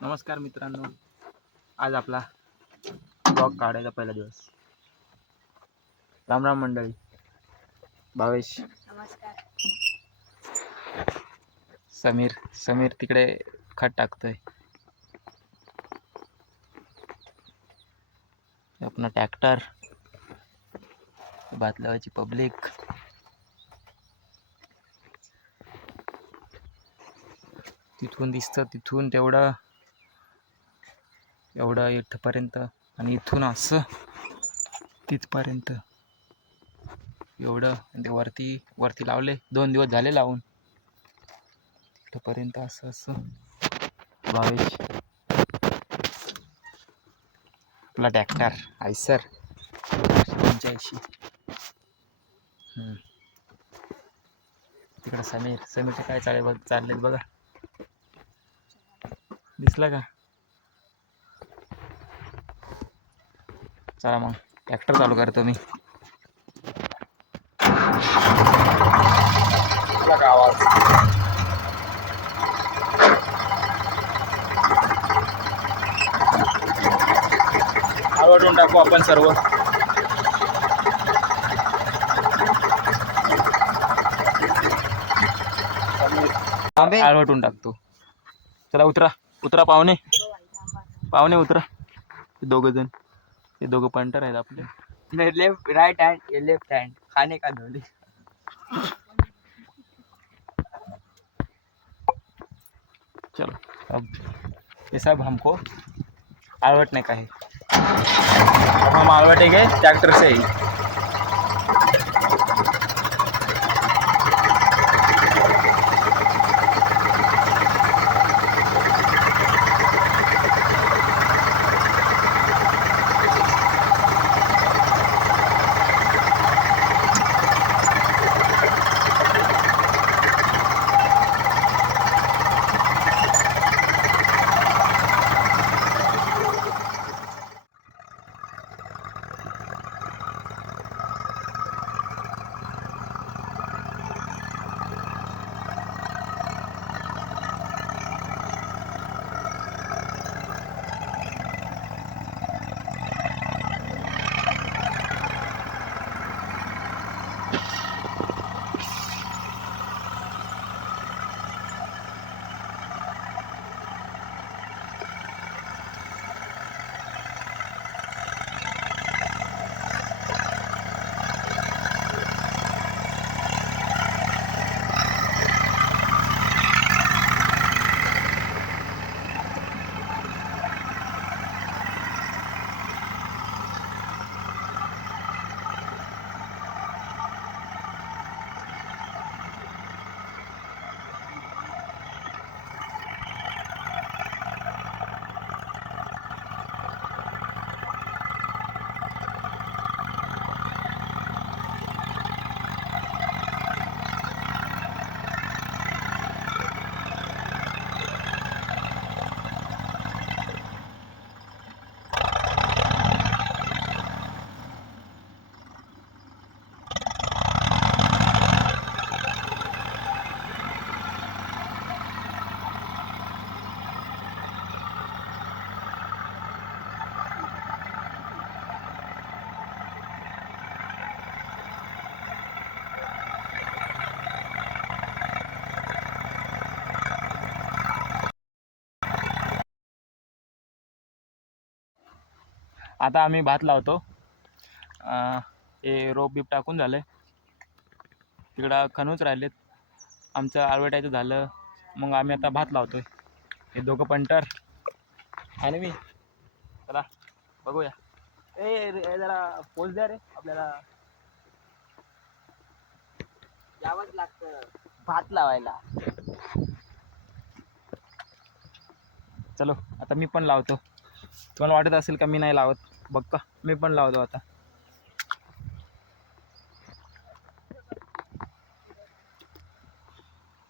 नमस्कार मित्रांनो. आज आपला ब्लॉग काढायचा पहिला दिवस. राम राम मंडळी. भावेश. नमस्कार. समीर. समीर तिकडे खत टाकतोय. आपला ट्रॅक्टर भात लावायची पब्लिक तिथून दिसतं तिथून तेवढं. एवढं इथपर्यंत आणि इथून असं तिथपर्यंत. एवढं. आणि ते वरती वरती लावले. दोन दिवस झाले लावून. तिथपर्यंत असं असं. भावेश आपला टॅक्टर आयसर. पंच्याऐंशी. तिकडं समीर समीरचं काय चालेल बघ चाललेत बघा. दिसला का? चला मग. ट्रॅक्टर चालू करतो मी आवडून टाकू आपण सर्व. आळवटून टाकतो. चला उतरा. उतरा पाहुणे. पाहुणे उतरा. दोघं जण. ते दोघं पंटर आहेत आपले. लेफ़्ट राइट हैंड ये लेफ़्ट हैंड खाने का धोली चलो. अब ये सब हमको आलवटने का है हम आलवटे गए ट्रैक्टर से ही। आता आम्ही भात लावतो. हे रोप बीप टाकून झालं तिकडं खणूच राहिलेत. आमचं आळवटायचं झालं. मग आम्ही आता भात लावतोय. हे दोघं पंटर आणि मी. चला बघूया. ए ए जरा पोच द्या रे आपल्याला. यावंच लागतं. भात लावायला. चलो आता मी पण लावतो. तुम्हाला वाटत असेल का मी नाही लावत? बघ का मी पण लावतो आता.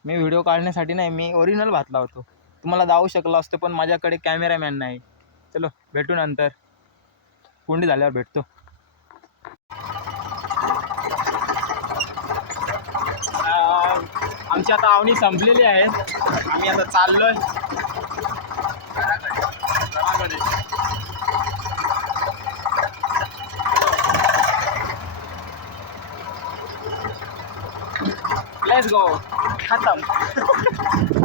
मी व्हिडिओ काढण्यासाठी नाही मी ओरिजिनल भात लावतो. तुम्हाला जाऊ शकलो असतो पण माझ्याकडे कॅमेरामॅन नाही. चलो भेटू नंतर. कुंडी झाल्यावर भेटतो. आमची आता आवणी संपलेली आहे. आम्ही आता चाललोय. Let's go. Khatam.